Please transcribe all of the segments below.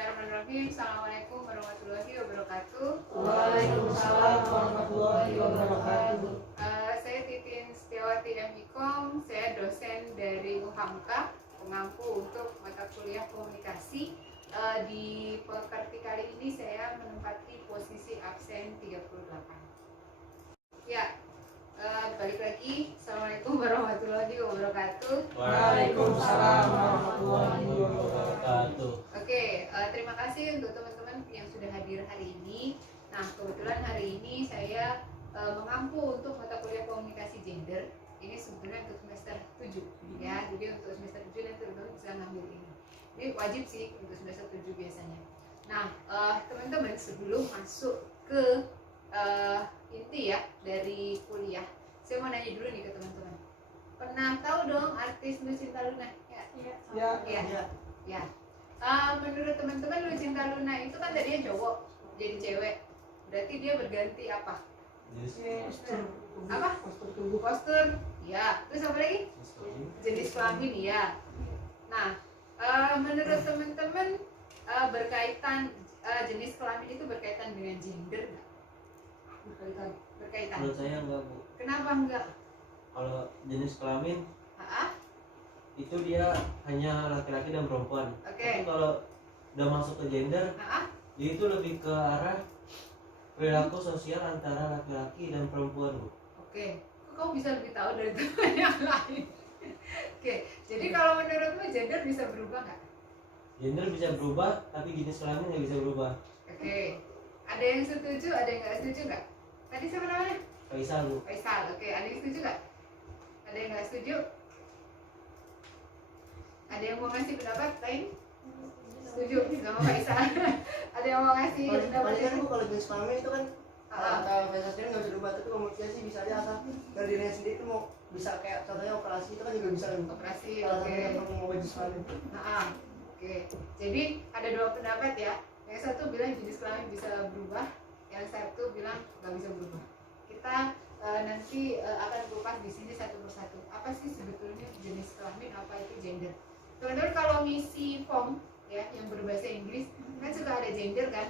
Bismillahirrahmanirrahim. Assalamualaikum warahmatullahi wabarakatuh. Waalaikumsalam warahmatullahi wabarakatuh. Saya Titin Setiawati MIKOM. Saya dosen dari UHAMKA, pengampu untuk mata kuliah komunikasi. Di pekerti kali ini saya menempati posisi absen 38. Ya, balik lagi. Assalamualaikum warahmatullahi wabarakatuh. Waalaikumsalam warahmatullahi wabarakatuh. Oke, terima kasih untuk teman-teman yang sudah hadir hari ini. Nah, kebetulan hari ini saya mengampu untuk mata kuliah komunikasi gender. Ini sebetulnya untuk semester 7 ya. Jadi untuk semester 7 nanti teman-teman bisa ngambil ini. Ini wajib sih untuk semester 7 biasanya. Nah, teman-teman sebelum masuk ke inti ya dari kuliah, saya mau nanya dulu nih ke teman-teman. Pernah tahu dong artis Lucinta Luna? Ya. Menurut teman-teman Lucinta Luna itu kan tadinya cowok jadi cewek, berarti dia berganti apa? Apa? Postur. Ya. Terus apa lagi? Jenis kelamin ya. Nah, menurut teman-teman berkaitan jenis kelamin itu berkaitan dengan gender nggak? Berkaitan. Menurut saya enggak, Bu. Kenapa enggak? Kalau jenis kelamin Ah? itu dia hanya laki-laki dan perempuan. Oke. Tapi kalau udah masuk ke gender, dia itu lebih ke arah perilaku sosial antara laki-laki dan perempuan, Bu. Oke. Kok kamu bisa lebih tahu dari teman yang lain? Oke. Jadi kalau menurutmu gender bisa berubah nggak? Gender bisa berubah, tapi jenis kelamin nggak bisa berubah. Oke. Ada yang setuju, ada yang nggak setuju nggak? Tadi siapa namanya? Faisal, Bu. Faisal. Oke. Ada yang setuju nggak? Ada yang nggak setuju? Ada yang mau ngasih pendapat lain? Setuju sama Faisal. Ada yang mau ngasih pendapat Paling kan lain? Bu, kalau jenis kelamin itu kan kata Faisal sendiri nggak bisa berubah, tapi kalau menurut saya sih bisa aja asal dari dirinya sendiri itu mau bisa kayak contohnya operasi itu kan juga bisa kan Bu. Operasi. Salah Oke. satunya perlu mau jenis kelamin. Oke. Jadi ada dua pendapat ya. Yang satu bilang jenis kelamin bisa berubah, yang satu bilang nggak bisa berubah. Kita nanti akan kupas di sini satu persatu. Apa sih sebetulnya jenis kelamin? Apa itu gender? Teman-teman kalau ngisi form ya yang berbahasa Inggris kan suka ada gender kan?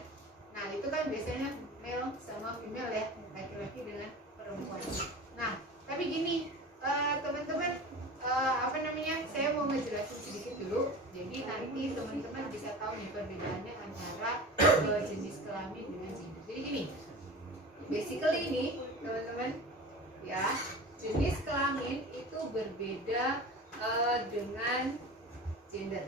Nah itu kan biasanya male sama female ya, laki-laki dengan perempuan. Nah tapi gini teman-teman saya mau ngejelasin sedikit dulu. Jadi nanti teman-teman bisa tahu nih perbedaannya antara jenis kelamin dengan gender. Jadi gini, basically ini teman-teman ya, jenis kelamin itu berbeda dengan gender.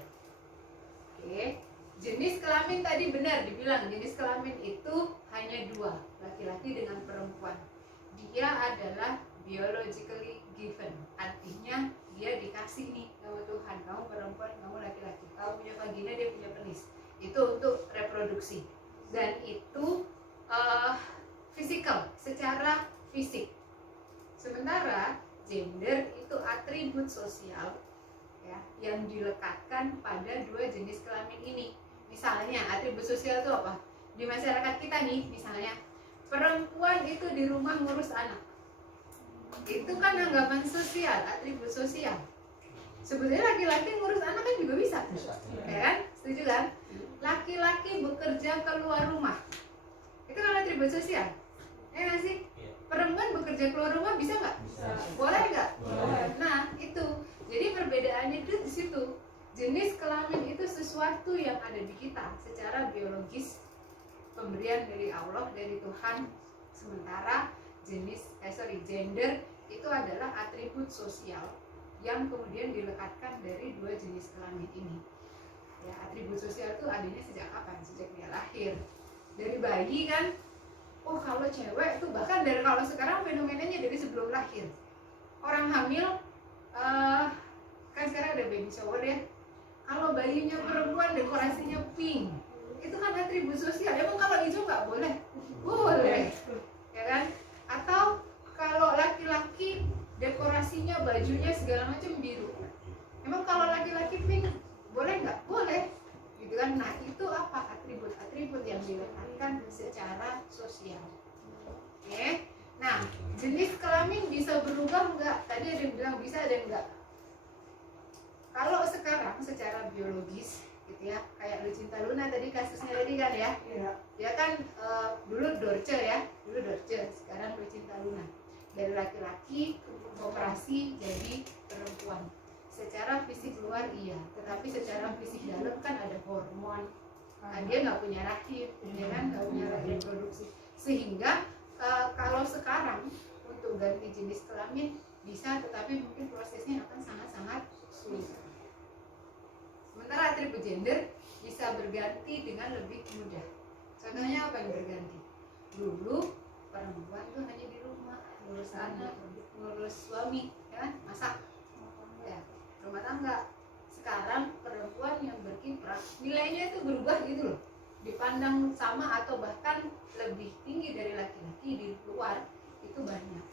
Oke. Jenis kelamin tadi benar dibilang, jenis kelamin itu hanya dua, laki-laki dengan perempuan. Dia adalah biologically given, artinya dia dikasih nih sama Tuhan, kamu perempuan, kamu laki-laki, kamu punya vagina, dia punya penis, itu untuk reproduksi, dan itu fisikal, secara fisik. Sementara gender itu atribut sosial ya, yang dilekatkan pada dua jenis kelamin ini. Misalnya atribut sosial itu apa? Di masyarakat kita nih, misalnya perempuan itu di rumah ngurus anak, itu kan anggapan sosial, atribut sosial. Sebetulnya laki-laki ngurus anak kan juga bisa. Ya kan? Setuju kan? Laki-laki bekerja keluar rumah, itu kan atribut sosial. Ya nggak sih? Perempuan bekerja keluar rumah bisa nggak? Boleh nggak? Nah itu, jadi perbedaannya itu di situ. Jenis kelamin itu sesuatu yang ada di kita secara biologis, pemberian dari Allah, dari Tuhan. Sementara gender itu adalah atribut sosial yang kemudian dilekatkan dari dua jenis kelamin ini. Ya, atribut sosial itu adanya sejak kapan? Sejak dia lahir. Dari bayi kan. Oh, kalau cewek tuh bahkan dari kalau sekarang fenomenanya dari sebelum lahir. Orang hamil kan sekarang ada baby shower ya. Kalau bayinya perempuan dekorasinya pink, itu kan atribut sosial. Emang kalau hijau nggak boleh? Boleh, ya kan? Atau kalau laki-laki dekorasinya bajunya segala macam biru. Emang kalau laki-laki pink boleh nggak? Boleh, gitu kan? Nah itu apa? Atribut yang dilekatkan secara sosial. Oke. Nah jenis kelamin bisa berubah nggak? Tadi ada yang bilang bisa, ada yang nggak. Kalau sekarang secara biologis gitu ya. Kayak Lucinta Luna tadi kasusnya tadi kan ya. Iya. Dia kan dulu Dorce ya, sekarang Lucinta Luna. Dari laki-laki operasi jadi perempuan. Secara fisik luar iya, tetapi secara fisik dalam kan ada hormon. Dia nggak punya rahim, dia kan nggak punya rahim reproduksi. Sehingga kalau sekarang untuk ganti jenis kelamin bisa, tetapi mungkin prosesnya akan sangat-sangat sulit. Sementara atribut gender bisa berganti dengan lebih mudah. Contohnya apa yang berganti? Dulu perempuan tuh hanya di rumah, ngurus anak, ngurus suami, ya kan? Masak, ya, rumah tangga. Sekarang perempuan yang berkiprah, nilainya itu berubah gitu loh, dipandang sama atau bahkan lebih tinggi dari laki-laki di luar, itu banyak.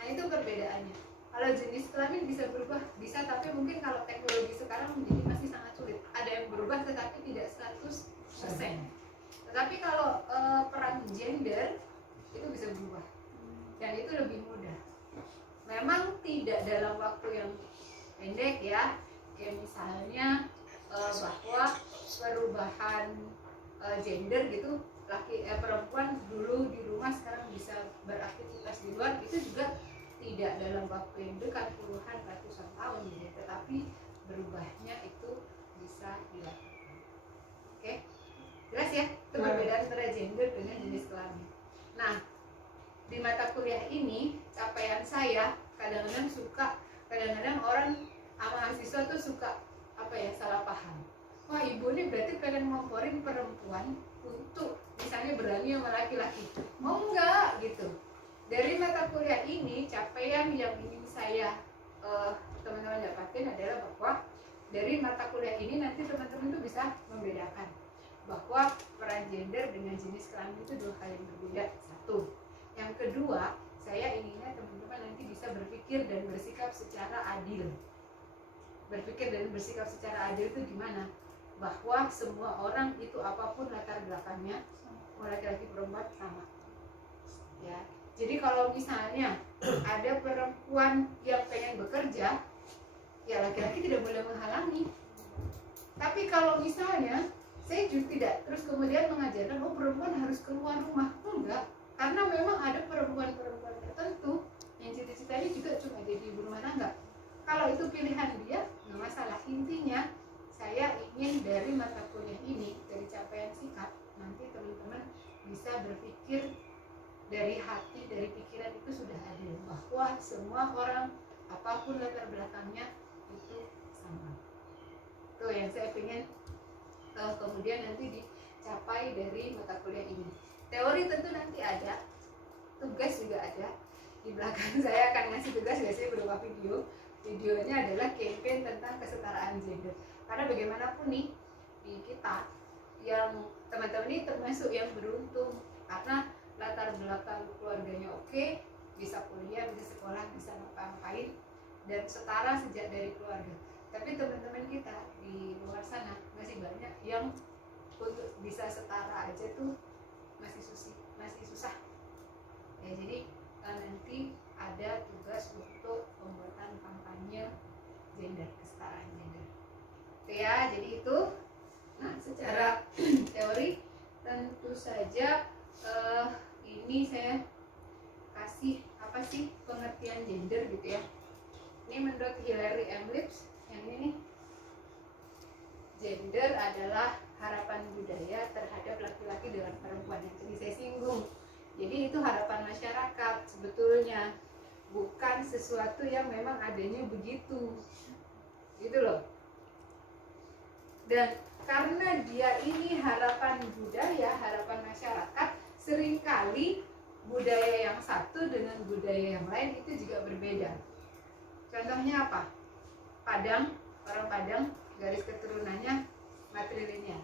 Nah itu perbedaannya. Kalau jenis kelamin bisa berubah, bisa, tapi mungkin kalau teknologi sekarang menjadi masih sangat sulit. Ada yang berubah tetapi tidak 100%. Tetapi kalau peran gender itu bisa berubah, dan itu lebih mudah. Memang tidak dalam waktu yang pendek ya, kayak misalnya bahwa perubahan gender gitu, perempuan dulu di rumah sekarang bisa beraktivitas di luar, itu juga tidak dalam waktu yang dekat, puluhan ratusan tahun gitu, tetapi berubahnya itu bisa dilakukan. Oke, jelas ya, itu perbedaan antara gender dengan jenis kelamin. Nah, di mata kuliah ini capaian saya kadang-kadang orang mahasiswa tuh suka salah paham. Wah, ibu ini berarti pengen ngomporin perempuan untuk misalnya berani sama laki-laki. Mau enggak gitu. Dari mata kuliah ini, capaian yang ingin saya teman-teman dapatin adalah bahwa dari mata kuliah ini nanti teman-teman tuh bisa membedakan bahwa peran gender dengan jenis kelamin itu dua hal yang berbeda. Satu. Yang kedua, saya inginnya teman-teman nanti bisa berpikir dan bersikap secara adil. Berpikir dan bersikap secara adil itu gimana? Bahwa semua orang itu apapun latar belakangnya, mau laki-laki perempuan sama. Ya. Jadi kalau misalnya ada perempuan yang pengen bekerja, ya laki-laki tidak boleh menghalangi. Tapi kalau misalnya saya juga tidak terus kemudian mengajarkan perempuan harus keluar rumah, enggak. Karena memang ada perempuan-perempuan tertentu yang cita-citanya juga cuma jadi ibu rumah tangga. Kalau itu pilihan dia, nggak masalah. Intinya saya ingin dari mata kuliah ini, dari capaian sikap, nanti teman-teman bisa berpikir dari hati, dari pikiran itu sudah adil, bahwa semua orang apapun latar belakangnya itu sama. Itu yang saya ingin kemudian nanti dicapai dari mata kuliah ini. Teori tentu nanti ada, tugas juga ada. Di belakang saya akan ngasih tugas biasanya berupa video. Videonya adalah campaign tentang kesetaraan gender. Karena bagaimanapun nih di kita yang teman-teman ini termasuk yang beruntung karena latar belakang keluarganya oke, bisa kuliah, bisa sekolah, bisa ngapain, dan setara sejak dari keluarga. Tapi teman-teman kita di luar sana masih banyak yang untuk bisa setara aja tuh masih susah. Ya, jadi nanti ada tugas untuk pembuatan kampanye gender, kesetaraan gender. Oke ya, jadi itu. Nah, secara teori tentu saja ini saya kasih apa sih pengertian gender gitu ya. Ini menurut Hillary M. Lips, yang ini nih, gender adalah harapan budaya terhadap laki-laki dan perempuan yang tadi saya singgung. Jadi itu harapan masyarakat sebetulnya, bukan sesuatu yang memang adanya begitu, gitu loh. Dan karena dia ini harapan budaya, harapan masyarakat, seringkali budaya yang satu dengan budaya yang lain itu juga berbeda. Contohnya apa? Orang Padang garis keturunannya matrilineal,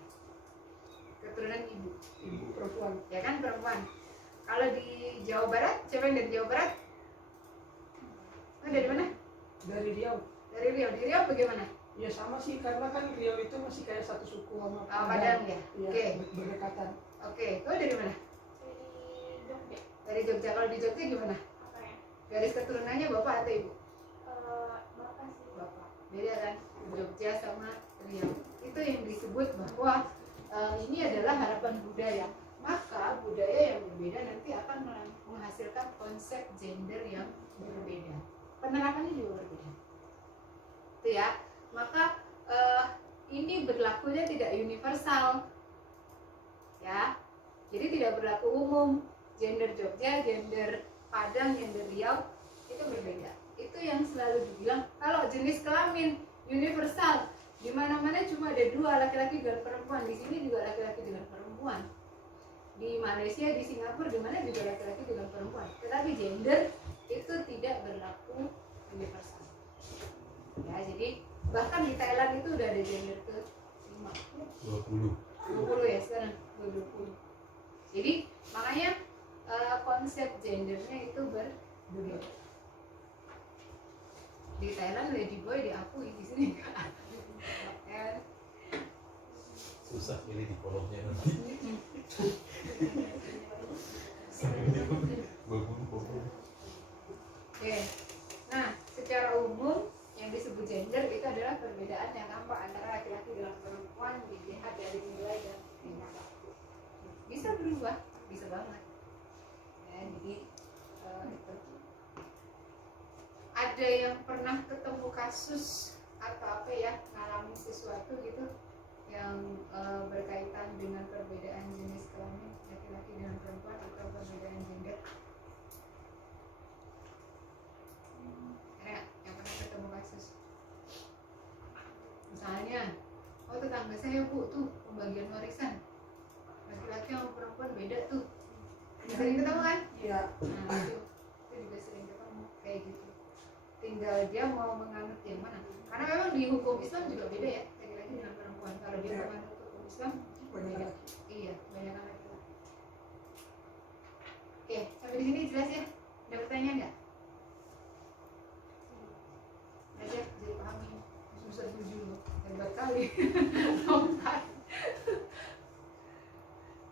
keturunan ibu perempuan, ya kan, perempuan. Kalau di Jawa Barat, siapa yang dari Jawa Barat? Dari mana? Dari Riau. Dari Riau. Di Riau bagaimana? Ya sama sih, karena kan Riau itu masih kayak satu suku sama Padang ya. Oke. Berdekatan. Oke. Kau dari mana? Dari Jogja. Dari Jogja. Kalau di Jogja gimana? Apa ya? Garis keturunannya bapak atau ibu? Bapak sih. Bapak. Beda kan? Jogja sama Riau. itu yang disebut bahwa ini adalah harapan budaya. Maka budaya yang berbeda nanti akan menghasilkan konsep gender yang berbeda. Penerapannya juga berbeda. Itu ya. Maka ini berlakunya tidak universal. Ya. Jadi tidak berlaku umum. Gender Jogja, gender Padang, gender Riau itu berbeda. Itu yang selalu dibilang kalau jenis kelamin universal, di mana-mana cuma ada dua, laki-laki dan perempuan. Di sini juga laki-laki dengan perempuan. Di Malaysia, di Singapura, di mana juga laki-laki dengan perempuan. Tetapi gender itu tidak berlaku universal. Ya, jadi bahkan di Thailand itu udah ada gender ke 20 ya sekarang 20. Jadi makanya konsep gendernya itu berbeda. Di Thailand ladyboy diakui, di sini enggak. Susah pilih di kolomnya nanti. Oke. Nah, secara umum yang disebut gender itu adalah perbedaan yang nampak antara laki-laki dan perempuan dilihat dari nilai dan tingkah laku. Bisa berubah, bisa banget. Ya, jadi itu. Ada yang pernah ketemu kasus atau apa ya, ngalamin sesuatu gitu yang berkaitan dengan perbedaan jenis kelamin laki-laki dengan perempuan atau perbedaan gender? Ada yang pernah ketemu kasus? Misalnya, oh tetangga saya bu tuh pembagian warisan laki-laki sama perempuan beda tuh. Sering ketemu kan? Iya. Nah itu juga sering ketemu kayak gitu. Tinggal dia mau menganut yang mana. Karena memang di hukum Islam juga beda ya, laki-laki dengan perempuan. Kalau dia menganut hukum Islam beda. Iya, banyak laki-laki. Oke, sampai di sini jelas ya? Ada pertanyaan nggak? Aja jadi pahami. Susah 7 hebat kali. Lompat.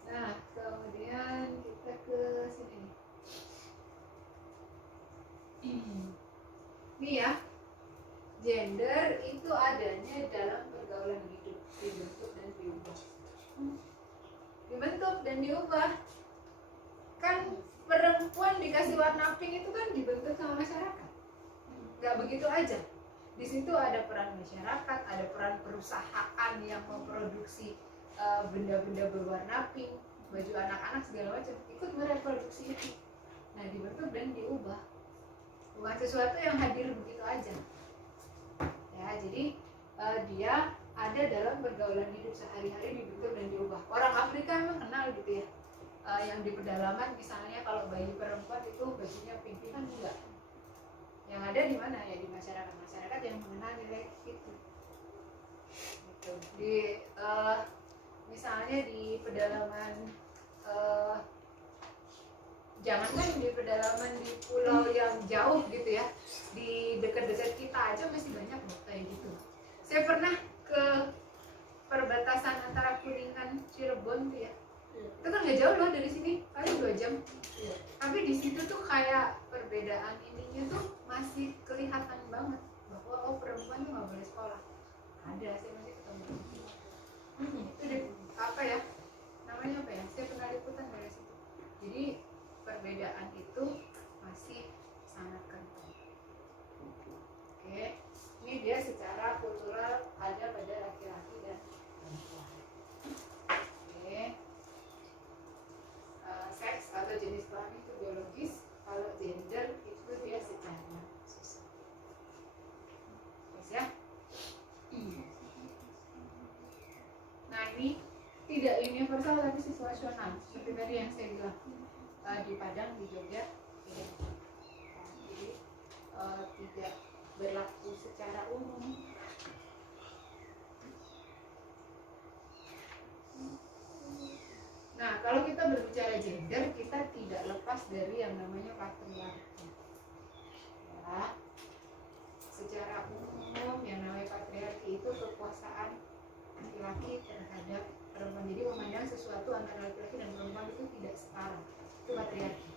Nah, kemudian kita ke sini. Ini ya, gender itu adanya dalam pergaulan hidup, dibentuk dan diubah. Dibentuk dan diubah. Kan perempuan dikasih warna pink itu kan dibentuk sama masyarakat. Gak begitu aja. Di situ ada peran masyarakat, ada peran perusahaan yang memproduksi benda-benda berwarna pink, baju anak-anak segala macam, ikut mereproduksi itu. Nah, dibentuk dan diubah. Bukan sesuatu yang hadir begitu aja. Ya, jadi dia ada dalam pergaulan hidup sehari-hari, dibentuk dan diubah. Orang Afrika memang kenal gitu ya. Yang di pedalaman misalnya kalau bayi perempuan itu bajunya pink kan enggak. Yang ada di mana ya, di masyarakat yang mengenal nilai itu. Gitu. Di misalnya di pedalaman jangankan di pedalaman di pulau yang jauh gitu ya, di dekat-dekat kita aja masih banyak loh kayak gitu. Saya pernah ke perbatasan antara Kuningan Cirebon tuh ya, itu kan nggak jauh loh dari sini, paling 2 jam. Tapi di situ tuh kayak perbedaan ininya tuh masih kelihatan banget bahwa oh perempuan tuh nggak boleh sekolah. Ada, saya masih ketemu. Itu deh, apa ya namanya apa ya, saya pernah liputan dari situ. Jadi perbedaan itu masih sangat kental. Oke, ini dia secara kultural ada pada laki-laki dan perempuan. Oke, seks atau jenis kelamin itu biologis, kalau gender itu dia secara sosial. Terus ya. Nah ini tidak universal tapi situasional, seperti tadi yang saya bilang. Di Padang, di Jogja ya. Jadi tidak berlaku secara umum. Nah, kalau kita berbicara gender, kita tidak lepas dari yang namanya patriarki. Ya. Secara umum yang namanya patriarki itu kekuasaan laki-laki terhadap perempuan. Jadi memandang sesuatu antara laki-laki dan perempuan itu tidak setara. Itu patriarki.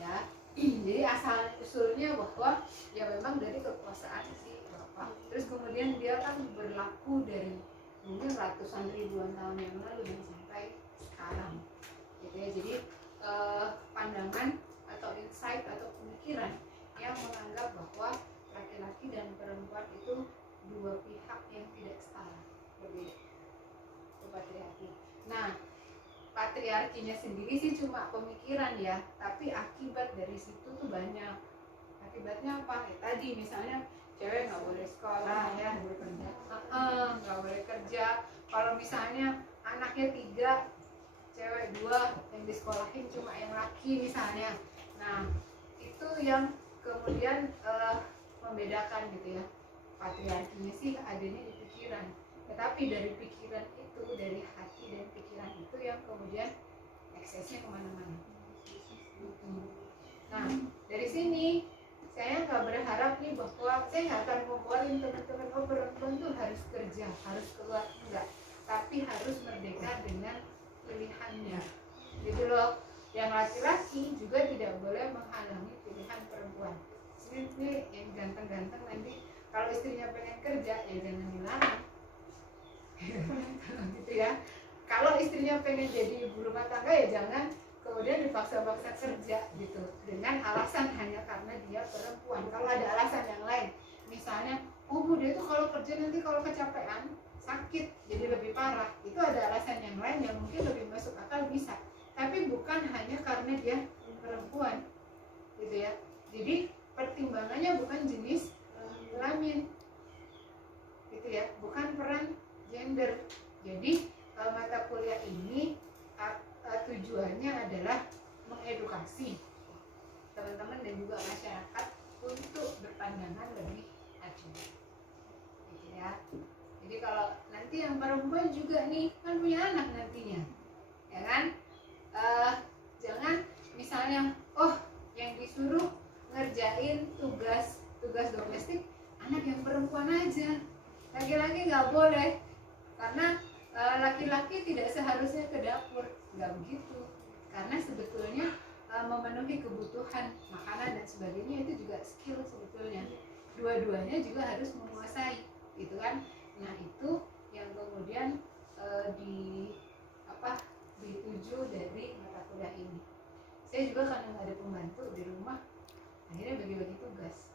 Ya, jadi asal usulnya bahwa ya memang dari kekuasaan berlaku dari mungkin ratusan ribuan tahun yang lalu dan sampai sekarang gitu ya. Jadi pandangan atau insight atau pemikiran yang menganggap bahwa laki-laki dan perempuan itu dua pihak yang tidak setara, berbeda. Itu patriarki. Nah, patriarkinya sendiri sih cuma pemikiran ya, tapi akibat dari situ tuh banyak. Akibatnya apa? Ya, tadi misalnya cewek nggak boleh sekolah ya, nggak boleh kerja. Kalau misalnya anaknya 3, cewek 2, yang disekolahin cuma yang laki misalnya. Nah, itu yang kemudian membedakan gitu ya. Patriarkinya sih adanya di pikiran, tetapi dari pikiran itu, dari hati dan pikiran itu yang kemudian eksesnya kemana-mana. Nah, dari sini saya nggak berharap nih bahwa saya nggak akan ngomongin teman-teman perempuan tuh harus kerja, harus keluar, enggak, tapi harus merdeka dengan pilihannya gitu loh. Yang laki-laki juga tidak boleh menghalangi pilihan perempuan. Ini yang ganteng-ganteng nanti kalau istrinya pengen kerja ya jangan dilarang gitu ya. Kalau istrinya pengen jadi ibu rumah tangga ya jangan kemudian dipaksa-paksa kerja gitu dengan alasan hanya karena dia perempuan. Kalau ada alasan yang lain, misalnya dia tuh kalau kerja nanti kalau kecapean sakit jadi lebih parah, itu ada alasan yang lain yang mungkin lebih masuk akal, bisa, tapi bukan hanya karena dia perempuan gitu ya. Jadi pertimbangannya bukan jenis kelamin gitu ya, bukan peran gender. Jadi mata kuliah ini tujuannya adalah mengedukasi teman-teman dan juga masyarakat untuk berpandangan lebih maju gitu ya. Jadi kalau nanti yang perempuan juga nih kan punya anak nantinya ya kan, jangan misalnya yang disuruh ngerjain tugas domestik anak yang perempuan aja, laki-laki nggak boleh karena laki-laki tidak seharusnya ke dapur, nggak begitu. Karena sebetulnya memenuhi kebutuhan makanan dan sebagainya itu juga skill sebetulnya, dua-duanya juga harus menguasai gitu kan. Nah itu yang kemudian dituju dari mata kuliah ini. Saya juga karena nggak ada pembantu di rumah, akhirnya bagi-bagi tugas.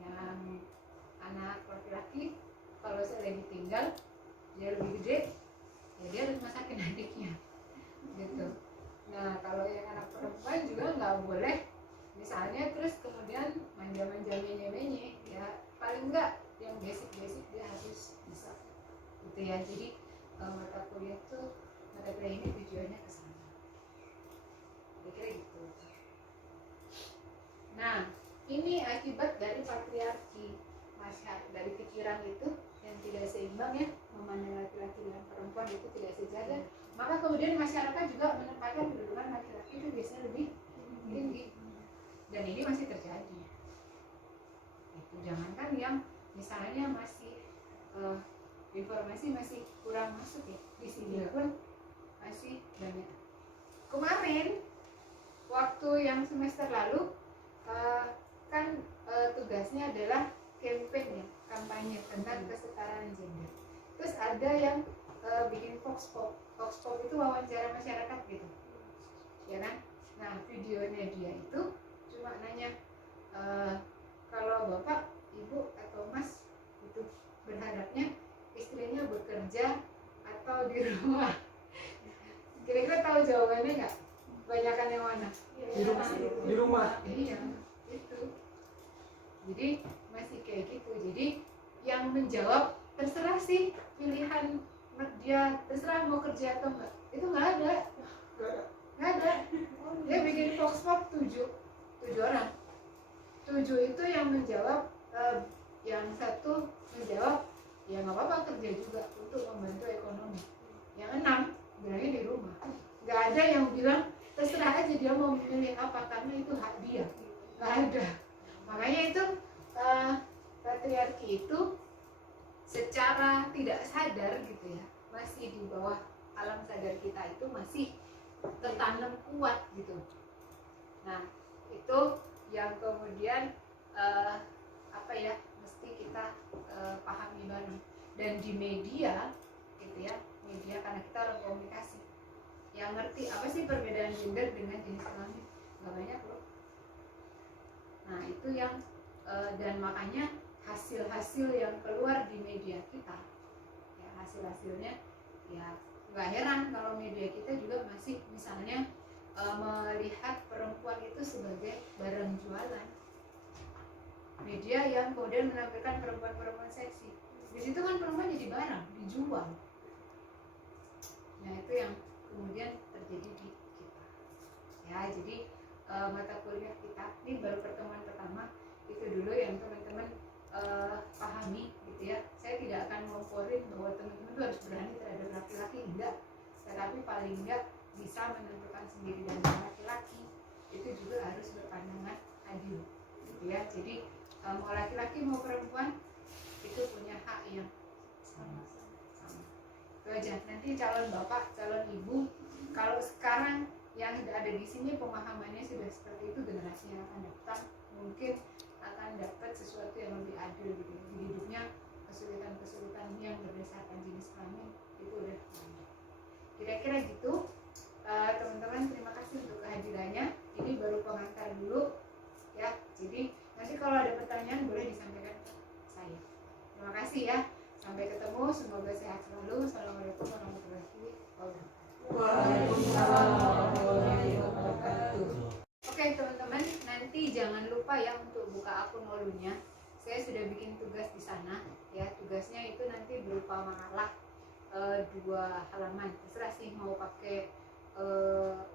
Yang anak laki-laki kalau saya lagi tinggal dia lebih gede, ya dia harus masakin adiknya gitu. Nah kalau yang anak perempuan juga nggak boleh misalnya terus kemudian manja-manja menye-menye, ya paling enggak yang basic dia harus bisa gitu ya. Jadi mata kuliah ini tujuannya ke sana, kira-kira gitu. Nah ini akibat dari patriarki masyarakat, dari pikiran itu yang tidak seimbang ya, memandang laki-laki dan perempuan itu tidak sejajar. Maka kemudian masyarakat juga menempatkan kedudukan laki-laki itu biasanya lebih tinggi, dan ini masih terjadi. Itu jangankan yang misalnya masih informasi masih kurang masuk ya, di sini pun masih banyak. Kemarin waktu yang semester lalu kan tugasnya adalah campaign ya, kampanye tentang kesetaraan gender. Terus ada yang bikin Vox Pop itu wawancara masyarakat gitu, ya kan? Nah videonya dia itu cuma nanya kalau bapak, ibu atau mas itu berharapnya istrinya bekerja atau di rumah. Kira-kira tahu jawabannya nggak? Banyakan yang mana? Di rumah. Iya itu. Jadi masih kayak gitu. Jadi yang menjawab terserah sih pilihan dia, terserah mau kerja atau enggak, itu nggak ada. Dia bikin Vox Pop 7 orang. 7 itu yang menjawab, yang satu menjawab ya nggak apa-apa kerja juga untuk membantu ekonomi. Yang 6 bilangnya di rumah. Nggak ada yang bilang terserah aja dia mau memilih apa karena itu hak dia. Nggak ada. Makanya itu patriarki itu secara tidak sadar gitu ya, masih di bawah alam sadar kita, itu masih tertanam kuat gitu. Nah itu yang kemudian mesti kita pahami bareng. Dan di media gitu ya, media karena kita orang komunikasi yang ngerti apa sih perbedaan gender dengan jenis kelamin, nggak banyak loh. Nah itu yang dan makanya hasil-hasil yang keluar di media kita ya, hasil-hasilnya ya nggak heran kalau media kita juga masih misalnya melihat perempuan itu sebagai barang jualan. Media yang kemudian menampilkan perempuan-perempuan seksi, di situ kan perempuan jadi barang dijual. Nah itu yang kemudian terjadi di kita ya. Jadi mata kuliah kita ini baru pertemuan pertama, itu dulu yang teman-teman pahami gitu ya. Saya tidak akan ngomporin bahwa teman-teman itu harus berani terhadap laki-laki, enggak, tetapi paling enggak bisa menentukan sendiri. Dan laki-laki itu juga harus berpandangan adil gitu ya. Jadi mau laki-laki mau perempuan itu punya hak yang sama. Itu aja. Nanti calon bapak, calon ibu, kalau sekarang yang ada di sini pemahamannya sudah seperti itu, generasi yang akan datang mungkin akan dapat sesuatu yang lebih adil gitu ya. Di hidupnya kesulitan-kesulitan yang berdasarkan jenis kelamin itu udah banyak. Kira-kira gitu. Teman-teman terima kasih untuk kehadirannya. Ini baru pengantar dulu ya. Jadi nanti kalau ada pertanyaan boleh disampaikan ke saya. Terima kasih ya. Sampai ketemu, semoga sehat selalu. Assalamualaikum warahmatullahi wabarakatuh. Waalaikumsalam warahmatullahi wabarakatuh. Oke teman-teman, nanti jangan lupa ya untuk buka akun Olunya. Saya sudah bikin tugas di sana ya. Tugasnya itu nanti berupa makalah 2 halaman. Terserah sih mau pakai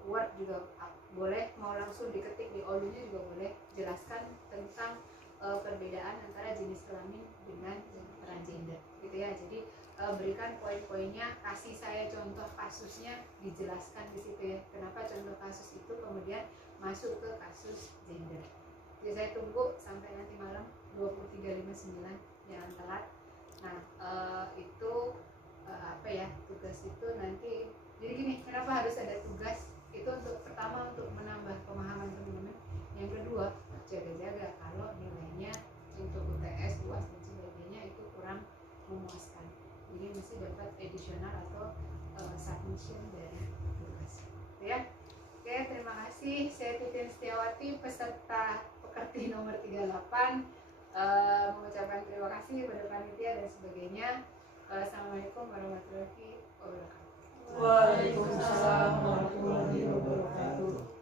Word juga boleh, mau langsung diketik di Olunya juga boleh. Jelaskan tentang perbedaan antara jenis kelamin dengan transgender gitu ya. Jadi berikan poin-poinnya, kasih saya contoh kasusnya, dijelaskan di situ ya. Kenapa contoh kasus itu kemudian masuk ke kasus gender. Jadi saya tunggu sampai nanti malam 23.59, jangan telat. Nah itu apa ya, tugas itu nanti. Jadi gini, kenapa harus ada tugas? Itu untuk pertama untuk menambah pemahaman teman-teman. Yang kedua, jaga-jaga kalau nilainya untuk UTS, UAS dan sebagainya itu kurang memuaskan. Jadi mesti dapat additional atau submission dari tugas. Ya. Oke, terima kasih. Saya Titin Setiawati, peserta pekerti nomor 38. Mengucapkan terima kasih kepada panitia dan sebagainya. Assalamualaikum warahmatullahi wabarakatuh. Waalaikumsalam warahmatullahi wabarakatuh.